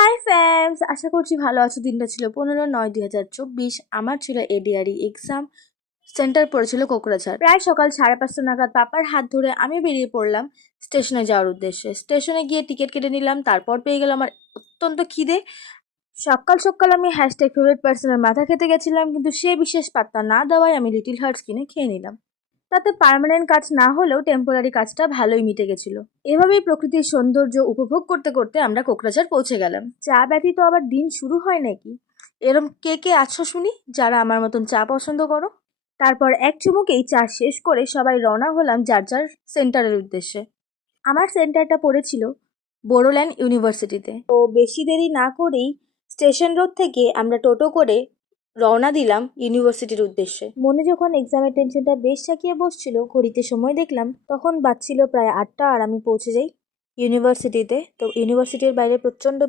Hi friends, আশা করছি ভালো আছো। দিনটা ছিল 15/9/2024। আমার ছিল এডিআরই এক্সাম। সেন্টার পড়েছিল কোকরাঝাড়। প্রায় সকাল 5:30 নাগাদ পাপার হাত ধরে আমি বেরিয়ে পড়লাম স্টেশনে যাওয়ার উদ্দেশ্যে। স্টেশনে গিয়ে টিকিট কেটে নিলাম। তারপর পেয়ে গেলাম আমার অত্যন্ত খিদে। সকাল সকাল আমি হ্যাশট্যাগ ফেভারিট পার্সনের মাথা খেতে গেছিলাম, কিন্তু সে বিশেষ পাত্তা না দেওয়ায় আমি লিটিল হার্টস কিনে খেয়ে নিলাম। তাতে পার্মানেন্ট কাজ না হলেও টেম্পোরারি কাজটা ভালোই মিটে গেছিল। এভাবেই প্রকৃতির সৌন্দর্য উপভোগ করতে করতে আমরা কোকরাঝাড় পৌঁছে গেলাম। চা ব্যতীত আবার দিন শুরু হয় নাকি? এরম কে কে আছো শুনি যারা আমার মতন চা পছন্দ করো। তারপর এক চুমুকেই চা শেষ করে সবাই রওনা হলাম যার যার সেন্টারের উদ্দেশ্যে। আমার সেন্টারটা পড়েছিল বোরোল্যান্ড ইউনিভার্সিটিতে। তো বেশি দেরি না করেই স্টেশন রোড থেকে আমরা টোটো করে রওনা দিলাম ইউনিভার্সিটির উদ্দেশ্যে। মনে যখন এক্সামের টেনশনটা বেশ চাকিয়ে বসছিল, ঘড়িতে সময় দেখলাম তখন বাজছিল প্রায় 8টা আর আমি পৌঁছে যাই ইউনিভার্সিটিতে। তো ইউনিভার্সিটির বাইরে প্রচণ্ড